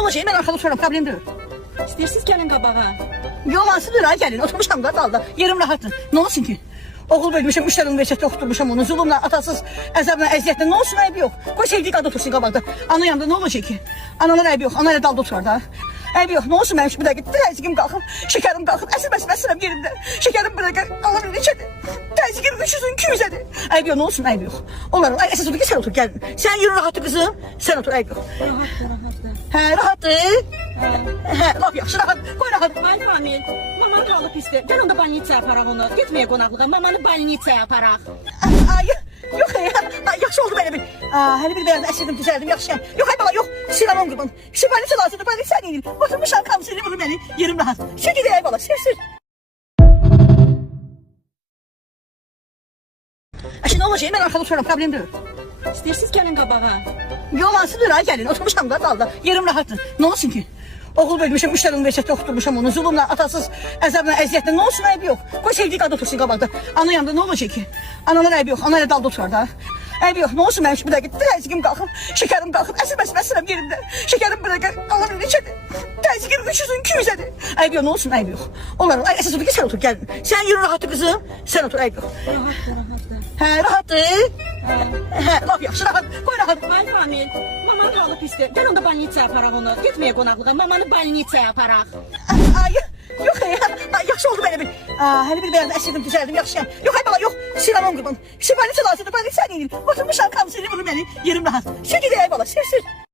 olacak? Ben arkalı otururum, problem değil. İstəyirsiniz gəlin qabağa. Yo, mansıdır ha, gelin. Oturmuşam da dalda. Yerim rahatdır. Ne olsun ki? Oğul böyümüşüm, 3 tane üniversitede oxutmuşam onu. Zulümlə, atasız, əzabla, əziyyətlə. Ne olsun, ayıbı yok. Koy sevdiği qadın otursun qabaqda. Ana yanında ne olacak ki? Analar ayıbı yok. Ana ilə dalda oturar da. Ayıbı yok. Ne olsun benim şu bir dakika. Təzyiqim qalxıb, şekerim qalxıb. Əsir yerimdə. Şekerim bir dakika. Alabilir içədir. Təzyiqim 300'ün 200'ədir. Ayıbı yok. Ne olsun, ayıbı yok. Onlar, ay əsas otur ki, sen otur, gel. Sen yürü rahatı kızım. Sen otur, ayıbı yok. Rahatdır. Hə, rahatdır. Hə, laf yaxşı, rahat. Qoy rahat. Ay Famil, mamanın halı pisdir. Gəl onda balnitsaya aparaq onu. Getməyə qonaqlığa, mamanı balnitsaya aparaq. Ay, yok ya. Ay, yaxşı oldu belə bir. Hələ bir bəyazda əsirdim, düzəldim, yaxşı. Yok, ay bala, yok. Silamam qurban. Şifanisi lazımdır, bana sen yedin. Oturmuşam, kamsili vurur beni. Yerim rahat. Sür gidiyor ay bala, sür. Şimdi ne olacak? Ben arkalı otururum, problem değil. İstəyirsiniz gəlin qabağa. Yo, mansıdır ha, gelin. Oturmuşam da dalda. Yerim rahatdır. Ne olsun ki? Oğul böyümüşüm, 3 tane üniversitede oxutmuşam onu. Zulümlə, atasız, əzabla, əziyyətlə. Ne olsun, ayıbı yok. Koy sevdiği qadın otursun qabaqda. Ana yanında ne olacak ki? Analar ayıbı yok. Ana ilə dalda oturar da. Ayıbı yok. Ne olsun benim şu bir dakika. Təzyiqim qalxıb, şekerim qalxıb. Əsir yerimdə. Şekerim bir dakika. Alabilir içədir. Təzyiqim 300'ün 200'ədir. Ayıbı yok. Ne olsun, ayıbı yok. Onlar, ay əsas otur ki, sen otur, gel. Sen yürü rahatı kızım. Sen otur, ayıbı yok. Rahatdır. Hə, rahatdır. Hə, laf yaxşı, rahat. Qoy rahat. Ay Famil, mamanın halı pisdir. Gəl onda balnitsaya aparaq onu. Getməyə qonaqlığa, mamanı balnitsaya aparaq. Ay, yok ya. Ay, yaxşı oldu belə bir. Hələ bir bəyazda əsirdim, düzəldim, yaxşıyam. Yok, ay bala, yok. Silamam qurban. Şifanisi lazımdır, bana sen yedin. Oturmuşam, kamsili vurur beni. Yerim rahat. Sür gidiyor ay bala, sür.